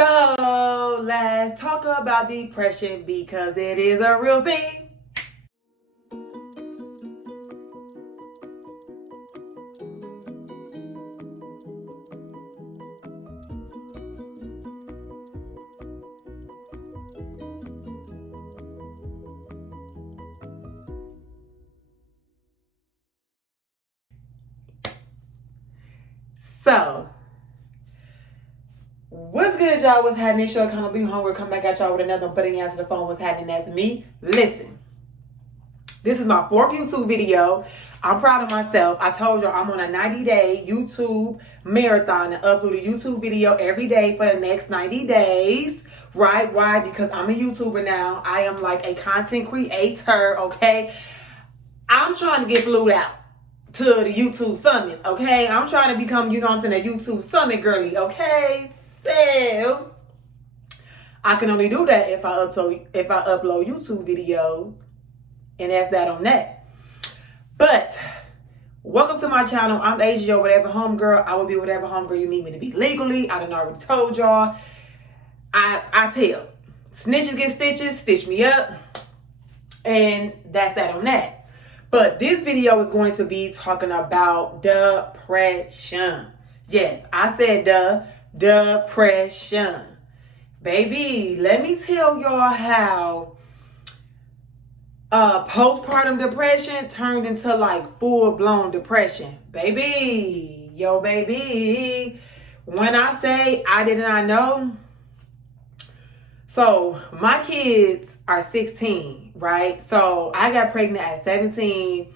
So let's talk about depression because it is a real thing. So, what's good, y'all? What's happening? Show kind of be hungry. Come back at y'all with another putting answer the phone. What's happening? That's me. Listen, this is my fourth YouTube video. I'm proud of myself. I told y'all I'm on a 90-day YouTube marathon to upload a YouTube video every day for the next 90 days. Right? Why? Because I'm a YouTuber now. I am like a content creator, okay? I'm trying to get flued out to the YouTube summits, okay? I'm trying to become, you know what I'm saying, a YouTube summit girly, okay? So, I can only do that if I upload YouTube videos, and that's that on that. But, welcome to my channel. I'm Asia, your whatever homegirl. I will be whatever homegirl you need me to be legally. I done already told y'all. I tell. Snitches get stitches, stitch me up, and that's that on that. But this video is going to be talking about depression. Yes, I said depression. Baby, let me tell y'all how postpartum depression turned into like full-blown depression. Baby, yo baby. When I say I did not know, so my kids are 16, right? So I got pregnant at 17.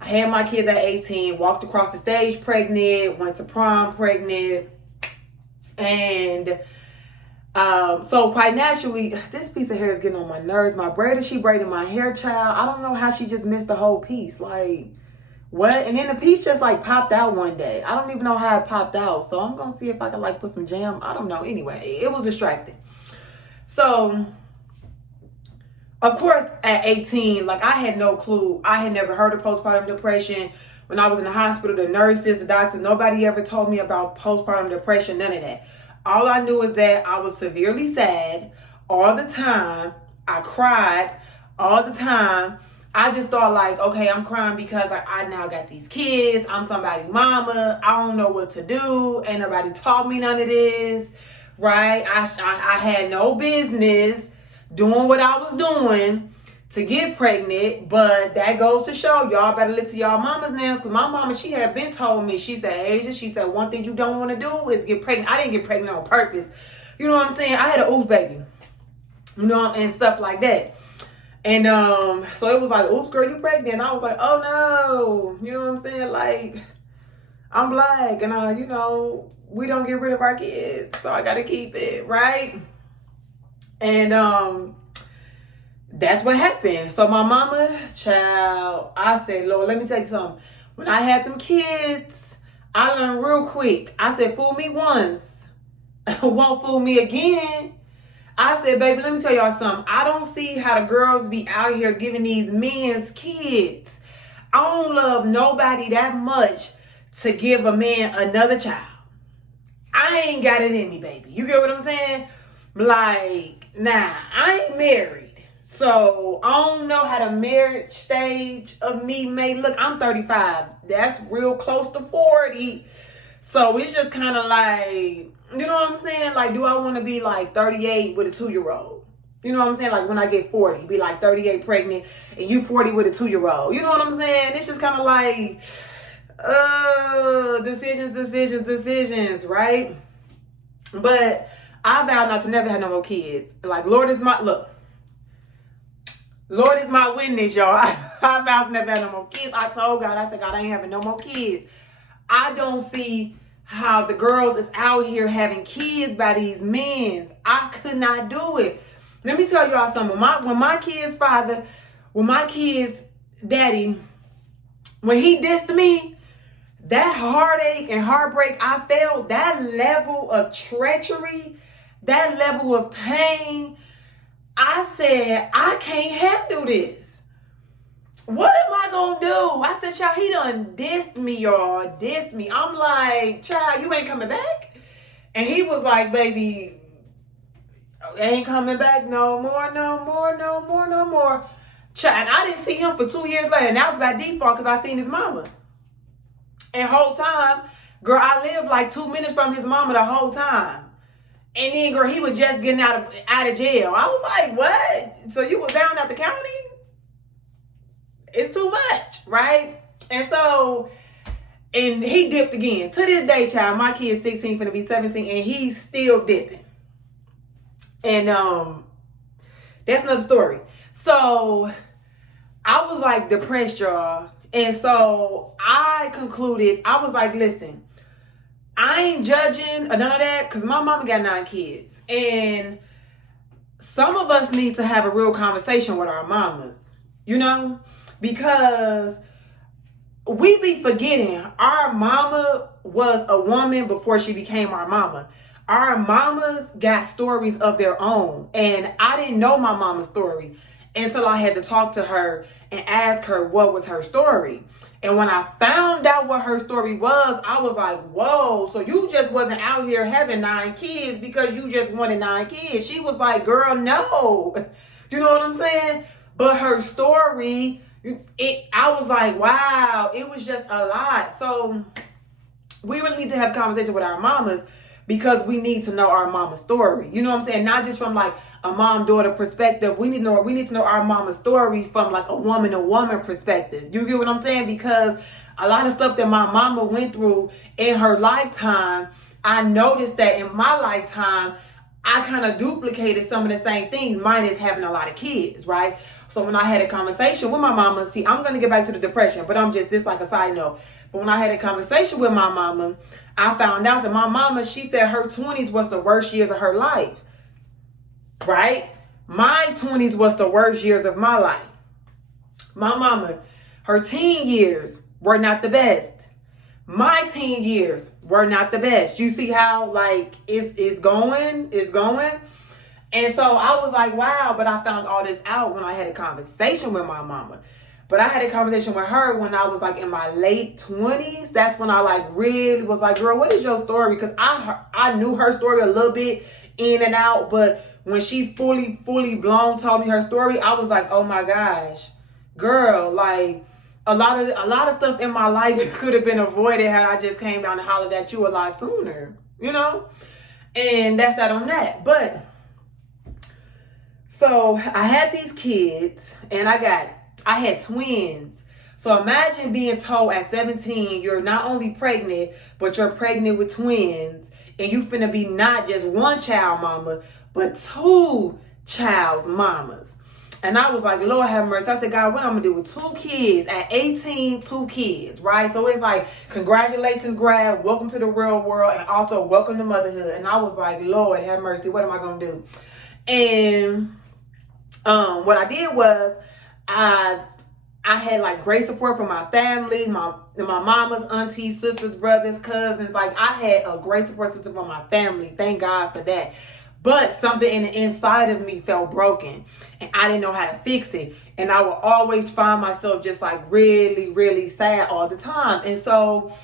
I had my kids at 18, walked across the stage pregnant, went to prom pregnant. And so quite naturally, this piece of hair is getting on my nerves. My braider, she braided my hair, child. I don't know how she just missed the whole piece. Like, what? And then the piece just like popped out one day. I don't even know how it popped out. So I'm going to see if I can like put some jam. I don't know. Anyway, it was distracting. So, of course, at 18, like I had no clue. I had never heard of postpartum depression. When I was in the hospital, the nurses, the doctors, nobody ever told me about postpartum depression, none of that. All I knew is that I was severely sad all the time. I cried all the time. I just thought like, okay, I'm crying because I now got these kids. I'm somebody's mama. I don't know what to do. Ain't nobody taught me none of this. Right? I had no business doing what I was doing to get pregnant, but that goes to show y'all better listen to y'all mamas now, because my mama, she had been told me, she said, Asia, she said, one thing you don't want to do is get pregnant. I didn't get pregnant on purpose. You know what I'm saying? I had an oops baby, you know, and stuff like that. And so it was like, oops, girl, you pregnant. And I was like, oh no, you know what I'm saying? Like, I'm black and you know, we don't get rid of our kids, so I gotta keep it, right? And that's what happened. So my mama, child, I said, Lord, let me tell you something. When I had them kids, I learned real quick. I said, fool me once, won't fool me again. I said, baby, let me tell y'all something. I don't see how the girls be out here giving these men's kids. I don't love nobody that much to give a man another child. I ain't got it in me, baby. You get what I'm saying? Like, nah, I ain't married. So, I don't know how the marriage stage of me may look. I'm 35. That's real close to 40. So, it's just kind of like, you know what I'm saying? Like, do I want to be like 38 with a 2-year-old? You know what I'm saying? Like, when I get 40, be like 38 pregnant and you 40 with a 2-year-old. You know what I'm saying? It's just kind of like, decisions, right? But I vow not to never have no more kids. Like, Lord is my witness, y'all. I vow to never have no more kids. I told God, I said, God, I ain't having no more kids. I don't see how the girls is out here having kids by these men. I could not do it. Let me tell y'all something. When my kid's father, when my kid's daddy, when he dissed me, that heartache and heartbreak I felt, that level of treachery, that level of pain, I said, I can't handle this. What am I gonna do? I said, child, he done dissed me, y'all. Dissed me. I'm like, child, you ain't coming back? And he was like, baby, ain't coming back no more, no more, no more, no more. And I didn't see him for 2 years later. And that was by default because I seen his mama. And whole time, girl, I lived like 2 minutes from his mama the whole time. And then, girl, he was just getting out of jail. I was like, what? So you was down at the county? It's too much, right? And so, and he dipped again. To this day, child, my kid's 16, finna be 17, and he's still dipping. And that's another story. So I was like depressed, y'all. And so I concluded, I was like, listen, I ain't judging or none of that because my mama got 9 kids. And some of us need to have a real conversation with our mamas, you know, because we be forgetting our mama was a woman before she became our mama. Our mamas got stories of their own. And I didn't know my mama's story until I had to talk to her and ask her what was her story. And when I found out what her story was, I was like, whoa, so you just wasn't out here having 9 kids because you just wanted 9 kids. She was like, girl, no. You know what I'm saying? But her story, I was like, wow, it was just a lot. So we really need to have a conversation with our mamas because we need to know our mama's story. You know what I'm saying? Not just from like a mom-daughter perspective. We need to know our mama's story from like a woman-to-woman perspective. You get what I'm saying? Because a lot of stuff that my mama went through in her lifetime, I noticed that in my lifetime, I kind of duplicated some of the same things. Mine is having a lot of kids, right? So when I had a conversation with my mama, see, I'm going to get back to the depression, but I'm just like a side note. But when I had a conversation with my mama, I found out that my mama, she said her 20s was the worst years of her life, right? My 20s was the worst years of my life. My mama, her teen years were not the best. My teen years were not the best. You see how like it's going? And so I was like, wow, but I found all this out when I had a conversation with my mama. But I had a conversation with her when I was like in my late 20s. That's when I like really was like, girl, what is your story? Because I knew her story a little bit in and out. But when she fully blown told me her story, I was like, oh my gosh, girl, like a lot of stuff in my life could have been avoided had I just came down and hollered at you a lot sooner, you know? And that's that on that. But so I had these kids and I had twins. So imagine being told at 17, you're not only pregnant, but you're pregnant with twins. And you finna be not just one child mama, but 2 child's mamas. And I was like, Lord have mercy. I said, God, what I'm going to do with 2 kids at 18, 2 kids, right? So it's like, congratulations, grad. Welcome to the real world. And also welcome to motherhood. And I was like, Lord have mercy. What am I going to do? And what I did was I had like great support from my family, my mama's, aunties, sisters, brothers, cousins. Like I had a great support system from my family. Thank God for that. But something in the inside of me felt broken and I didn't know how to fix it. And I would always find myself just like really sad all the time. And so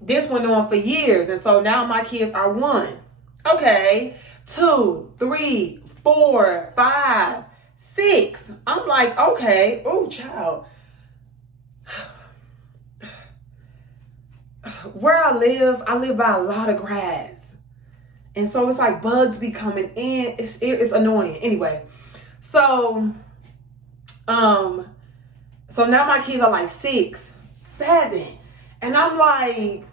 this went on for years. And so now my kids are 1, okay, 2, 3, 4, 5, 6. I'm like, okay, oh child. Where I live by a lot of grass. And so it's like bugs be coming in. It's annoying. Anyway, so now my kids are like 6, 7. And I'm like,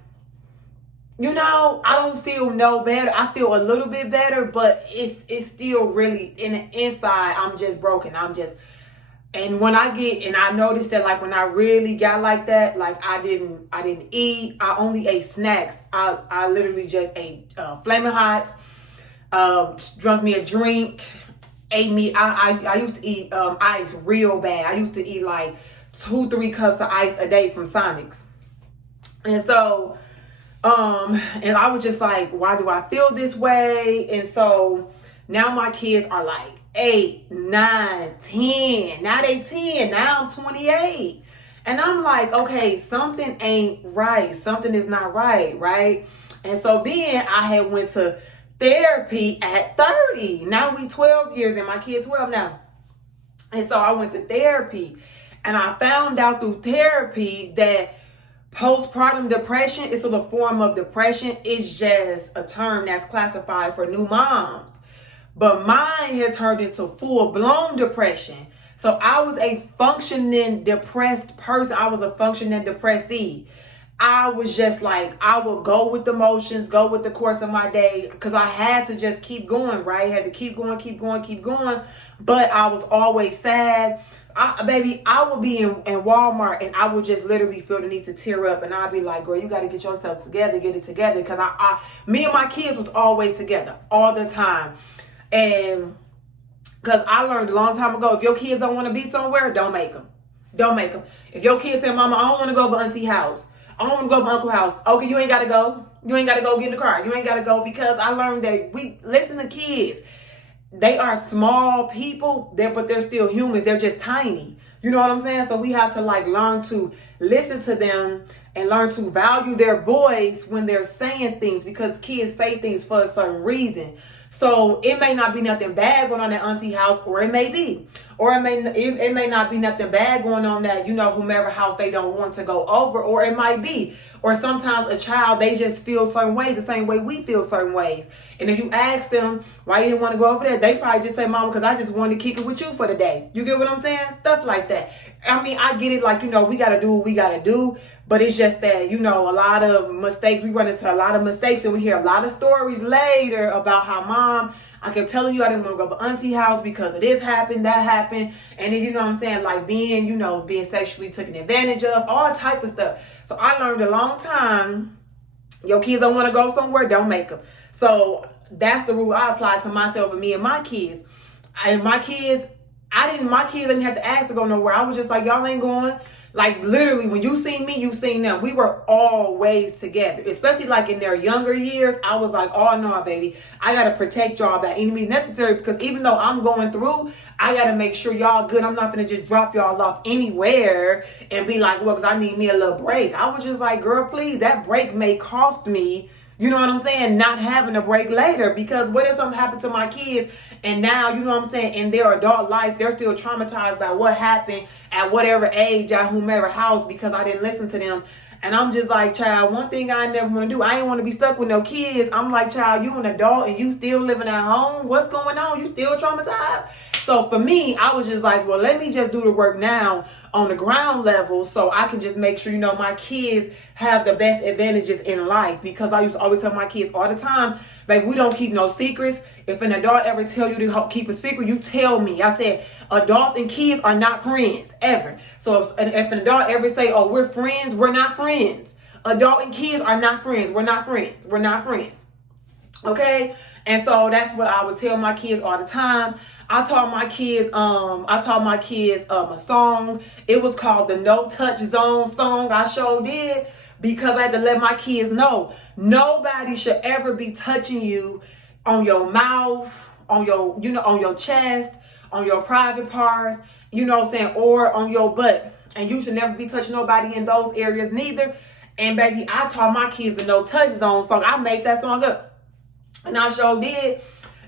you know, I don't feel no better. I feel a little bit better, but it's still really in the inside. I'm just broken. And when I noticed that like when I really got like that, like I didn't eat. I only ate snacks. I literally just ate Flamin' Hots, drunk me a drink, ate me. I used to eat ice real bad. I used to eat like 2-3 cups of ice a day from Sonic's. And so, and I was just like, why do I feel this way? And so now my kids are like 8, 9, 10. Now they 10. Now I'm 28. And I'm like, okay, something ain't right. Something is not right, right? And so then I had went to therapy at 30. Now we 12 years and my kid's 12 now. And so I went to therapy, and I found out through therapy that postpartum depression is still a form of depression. It's just a term that's classified for new moms. But mine had turned into full-blown depression. So I was a functioning depressed person. I was a functioning depressee. I was just like, I would go with the motions, go with the course of my day, because I had to just keep going, right? I had to keep going. But I was always sad. I would be in Walmart, and I would just literally feel the need to tear up, and I'd be like, girl, you got to get yourself together, get it together. Because me and my kids was always together all the time. And because I learned a long time ago, if your kids don't want to be somewhere, don't make them. Don't make them. If your kids say, mama, I don't want to go to auntie house, I don't want to go to uncle house. Okay, you ain't got to go. You ain't got to go get in the car. You ain't got to go, because I learned that we listen to kids. They are small people, but they're still humans. They're just tiny. You know what I'm saying? So we have to learn to listen to them and learn to value their voice when they're saying things, because kids say things for a certain reason. So it may not be nothing bad going on at auntie house, or it may be. Or it may not be nothing bad going on at, whomever house they don't want to go over, or it might be. Or sometimes a child, they just feel certain ways the same way we feel certain ways. And if you ask them why you didn't want to go over there, they probably just say, mama, because I just wanted to kick it with you for the day. You get what I'm saying? Stuff like that. I mean, I get it, we got to do what we got to do. But it's just that, a lot of mistakes, we run into a lot of mistakes, and we hear a lot of stories later about how mom, I kept telling you I didn't want to go to auntie house because of this happened, that happened. And then, being sexually taken advantage of, all type of stuff. So I learned a long time, your kids don't want to go somewhere, don't make them. So that's the rule I applied to myself and me and my kids. And my kids didn't have to ask to go nowhere. I was just like, y'all ain't going. Literally, when you seen me, you seen them. We were always together, especially in their younger years. I was like, oh no, baby, I got to protect y'all by any means necessary, because even though I'm going through, I got to make sure y'all good. I'm not going to just drop y'all off anywhere and be like, well, because I need me a little break. I was just like, girl, please, that break may cost me, you know what I'm saying, not having a break later, because what if something happened to my kids and now, you know what I'm saying, in their adult life, they're still traumatized by what happened at whatever age, at whomever house, because I didn't listen to them. And I'm just like, child, one thing I never want to do, I ain't want to be stuck with no kids. I'm like, child, you an adult and you still living at home? What's going on? You still traumatized? So for me, I was just like, well, let me just do the work now on the ground level, so I can just make sure, my kids have the best advantages in life. Because I used to always tell my kids all the time, babe, we don't keep no secrets. If an adult ever tell you to keep a secret, you tell me. I said, adults and kids are not friends, ever. So if an adult ever say, oh, we're friends, we're not friends. Adult and kids are not friends. We're not friends. We're not friends. Okay? And so that's what I would tell my kids all the time. I taught my kids a song. It was called the No Touch Zone song. I sure did, because I had to let my kids know nobody should ever be touching you on your mouth, on your, on your chest, on your private parts, or on your butt. And you should never be touching nobody in those areas neither. And baby, I taught my kids the No Touch Zone song. I made that song up. And I sure did.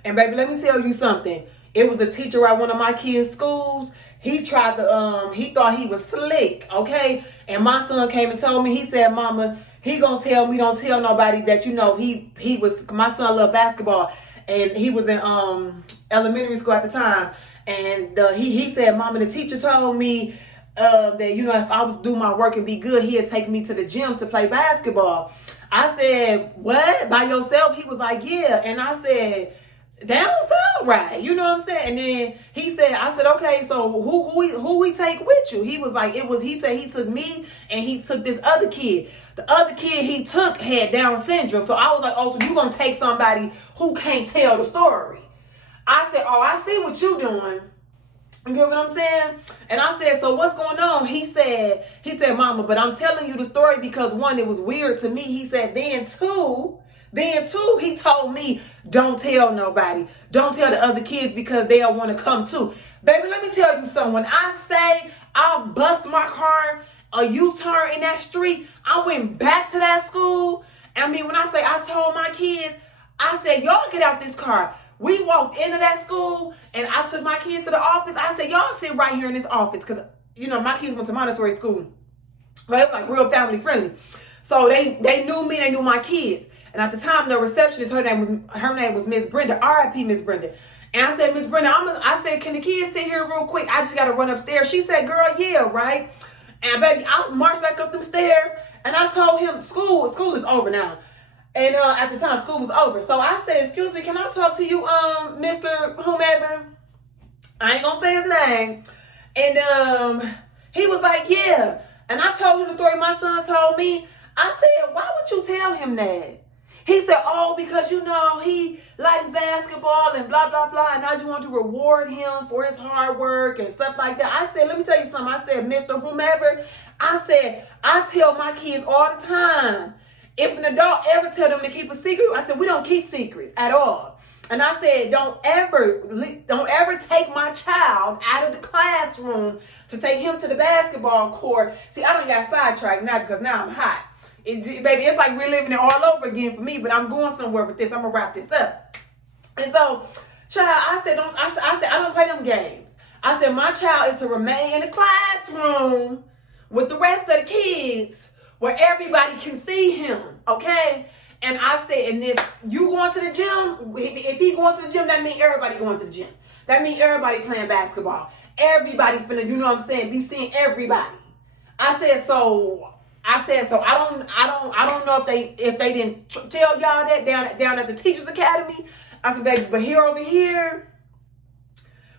And baby, let me tell you something. It was a teacher at one of my kids' schools. He tried to, he thought he was slick, okay? And my son came and told me, he said, mama, he gonna tell me, don't tell nobody that, he was, my son loved basketball. And he was in elementary school at the time. And he said, mama, the teacher told me that, if I was do my work and be good, he'd take me to the gym to play basketball. I said, what? By yourself? He was like, yeah. And I said, that don't sound right. You know what I'm saying? And then he said, I said, okay, so who he take with you? He was like, he said he took me and he took this other kid. The other kid he took had Down syndrome. So I was like, oh, so you gonna take somebody who can't tell the story. I said, oh, I see what you doing. You get what I'm saying? And I said, so what's going on? He said, mama, but I'm telling you the story because one, it was weird to me. He said, then two, he told me, don't tell nobody. Don't tell the other kids because they'll want to come too. Baby, let me tell you something. When I say I bust my car, a U-turn in that street, I went back to that school. I mean, when I say I told my kids, I said, y'all get out this car. We walked into that school, and I took my kids to the office. I said, y'all sit right here in this office, because, you know, my kids went to Montessori school. So it was like real family friendly. So they knew me, they knew my kids. And at the time, the receptionist, her name was Miss Brenda, R.I.P. Miss Brenda. And I said, Miss Brenda, I said, can the kids sit here real quick? I just got to run upstairs. She said, girl, yeah, right? And baby, I marched back up them stairs, and I told him, school is over now. And at the time, school was over. So I said, excuse me, can I talk to you, Mr. Whomever? I ain't gonna say his name. And he was like, yeah. And I told him the story my son told me. I said, why would you tell him that? He said, oh, because, you know, he likes basketball and blah, blah, blah. And I just want to reward him for his hard work and stuff like that. I said, let me tell you something. I said, Mr. Whomever, I said, I tell my kids all the time, if an adult ever tell them to keep a secret, I said, we don't keep secrets at all. And I said, don't ever take my child out of the classroom to take him to the basketball court. See, I don't got sidetracked now because now I'm hot. Baby, it's like reliving it all over again for me, but I'm going somewhere with this. I'm gonna wrap this up. And so, child, I said, I don't play them games. I said, my child is to remain in the classroom with the rest of the kids where everybody can see him, okay? And I said, and if you going to the gym, if he going to the gym, that means everybody going to the gym. That means everybody playing basketball. Everybody finna, you know what I'm saying, be seeing everybody. I said, so I don't know if they didn't tell y'all that down at the Teachers Academy. I said, baby, but over here,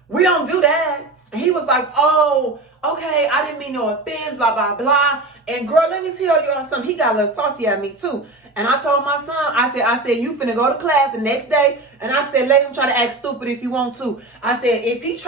we don't do that. And he was like, oh, okay, I didn't mean no offense, blah, blah, blah. And girl, let me tell y'all something. He got a little salty at me too. And I told my son, I said, you finna go to class the next day. And I said, let him try to act stupid if you want to. I said, if he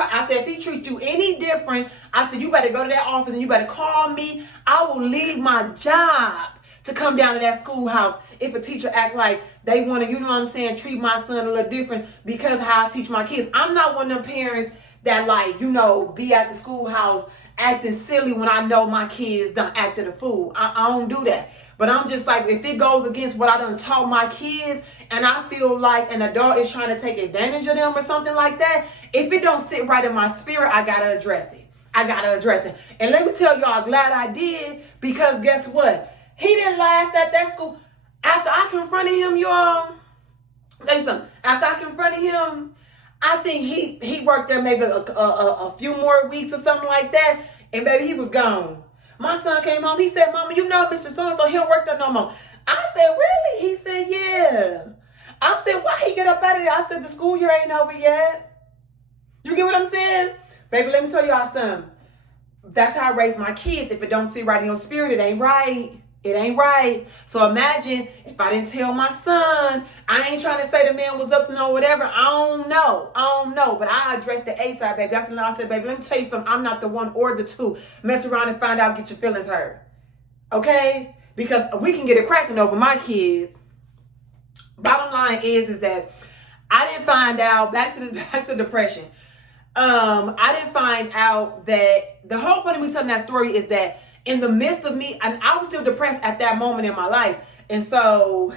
treats you any different, I said, you better go to that office and you better call me. I will leave my job to come down to that schoolhouse if a teacher act like they want to, you know what I'm saying, treat my son a little different because of how I teach my kids. I'm not one of them parents that, like, you know, be at the schoolhouse acting silly when I know my kids done acted a fool. I don't do that. But I'm just like, if it goes against what I done taught my kids and I feel like an adult is trying to take advantage of them or something like that, if it don't sit right in my spirit, I got to address it. And let me tell y'all, glad I did, because guess what? He didn't last at that school. After I confronted him, y'all, tell you something. After I confronted him, I think he worked there maybe a few more weeks or something like that, and baby, he was gone. My son came home. He said, Mama, you know Mr. So-and-so, he don't work there no more. I said, really? He said, yeah. I said, why he get up out of there? I said, the school year ain't over yet. You get what I'm saying? Baby, let me tell y'all something. That's how I raise my kids. If it don't sit right in your spirit, it ain't right. It ain't right. So imagine if I didn't tell my son. I ain't trying to say the man was up to no whatever. I don't know. But I addressed the ASAP, baby. That's when I said, baby, let me tell you something. I'm not the one or the two. Mess around and find out, get your feelings hurt. Okay? Because we can get it cracking over my kids. Bottom line is that I didn't find out, back to depression. I didn't find out that the whole point of me telling that story is that in the midst of me, and I was still depressed at that moment in my life. And so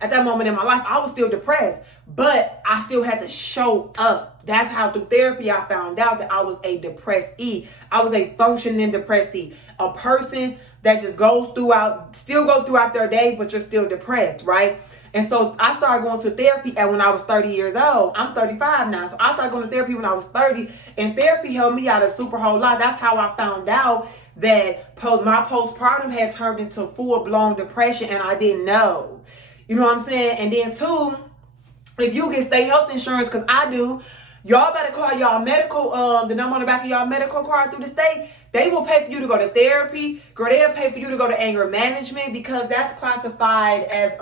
at that moment in my life, I was still depressed, but I still had to show up. That's how through therapy, I found out that I was a depressee. I was a functioning depressee, a person that just still go throughout their day, but you're still depressed, right? And so I started going to therapy when I was 30 years old. I'm 35 now. So I started going to therapy when I was 30. And therapy helped me out a super whole lot. That's how I found out that my postpartum had turned into full-blown depression and I didn't know. You know what I'm saying? And then too, if you get state health insurance, because I do, y'all better call y'all medical, the number on the back of y'all medical card through the state. They will pay for you to go to therapy. Girl, they'll pay for you to go to anger management because that's classified as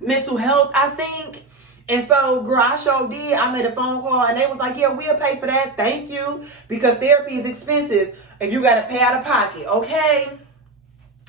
mental health, I think. And so, girl, I sure did. I made a phone call and they was like, yeah, we'll pay for that. Thank you. Because therapy is expensive and you got to pay out of pocket. Okay.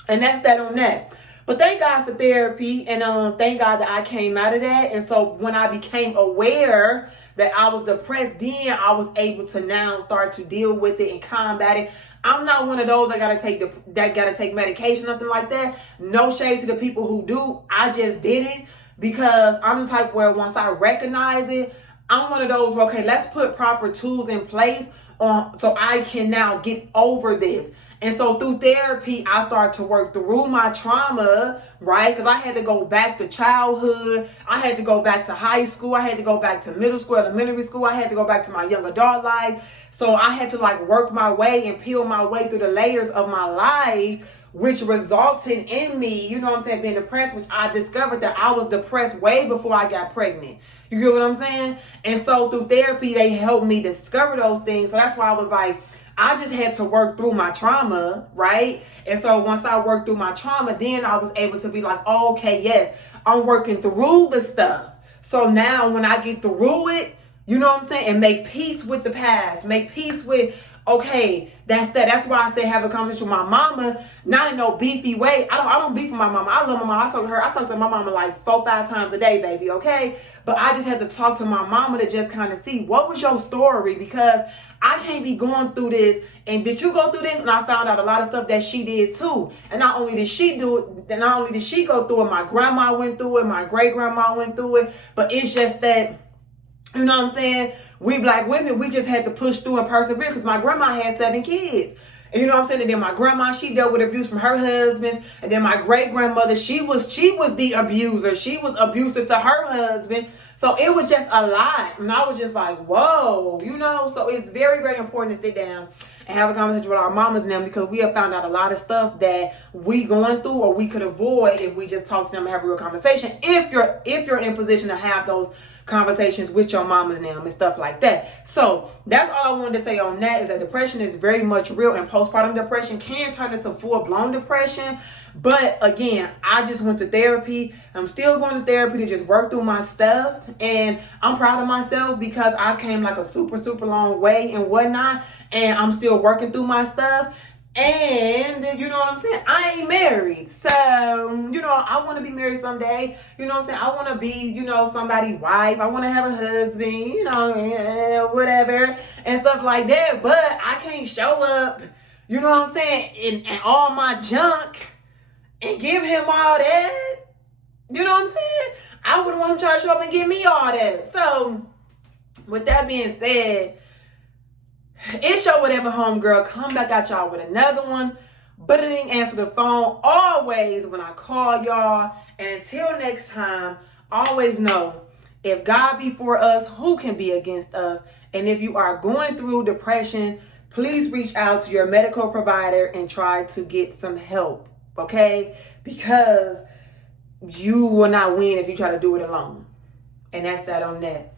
And that's that on that. But thank God for therapy. And thank God that I came out of that. And so when I became aware that I was depressed, then I was able to now start to deal with it and combat it. I'm not one of those that gotta take medication, nothing like that. No shade to the people who do. I just did it because I'm the type where once I recognize it, I'm one of those where, okay, let's put proper tools in place so I can now get over this. And so through therapy, I started to work through my trauma, right? Because I had to go back to childhood. I had to go back to high school. I had to go back to middle school, elementary school. I had to go back to my young adult life. So I had to like work my way and peel my way through the layers of my life, which resulted in me, you know what I'm saying, being depressed, which I discovered that I was depressed way before I got pregnant. You get what I'm saying? And so through therapy, they helped me discover those things. So that's why I was like, I just had to work through my trauma, right? And so once I worked through my trauma, then I was able to be like, oh, okay, yes, I'm working through the stuff. So now when I get through it, you know what I'm saying, and make peace with the past, make peace with, okay, that's that. That's why I say have a conversation with my mama, not in no beefy way. I don't beef with my mama. I love my mama. I talk to my mama like 4-5 times a day, baby, okay? But I just had to talk to my mama to just kind of see what was your story, because I can't be going through this. And did you go through this? And I found out a lot of stuff that she did too. And not only did she do it, not only did she go through it, my grandma went through it, my great grandma went through it. But it's just that, you know what I'm saying, we black women, we just had to push through and persevere, because my grandma had 7 kids. And you know what I'm saying? And then my grandma, she dealt with abuse from her husband. And then my great grandmother, she was the abuser. She was abusive to her husband. So it was just a lot. And I was just like, whoa, you know? So it's very, very important to sit down and have a conversation with our mamas now, because we have found out a lot of stuff that we going through or we could avoid if we just talk to them and have a real conversation. If you're in position to have those conversations with your mamas now and stuff like that. So that's all I wanted to say on that, is that depression is very much real, and postpartum depression can turn into full-blown depression. But again, I just went to therapy. I'm still going to therapy to just work through my stuff, and I'm proud of myself because I came like a super, super long way and whatnot, and I'm still working through my stuff. And you know what I'm saying, I ain't married, so you know, I want to be married someday. You know what I'm saying, I want to be, you know, somebody's wife. I want to have a husband, you know, whatever and stuff like that. But I can't show up, you know what I'm saying, and all my junk and give him all that. You know what I'm saying? I wouldn't want him trying to show up and give me all that. So with that being said, it's your whatever homegirl. Come back at y'all with another one. But it ain't answer the phone always when I call y'all. And until next time, always know, if God be for us, who can be against us? And if you are going through depression, please reach out to your medical provider and try to get some help, okay? Because you will not win if you try to do it alone. And that's that on that.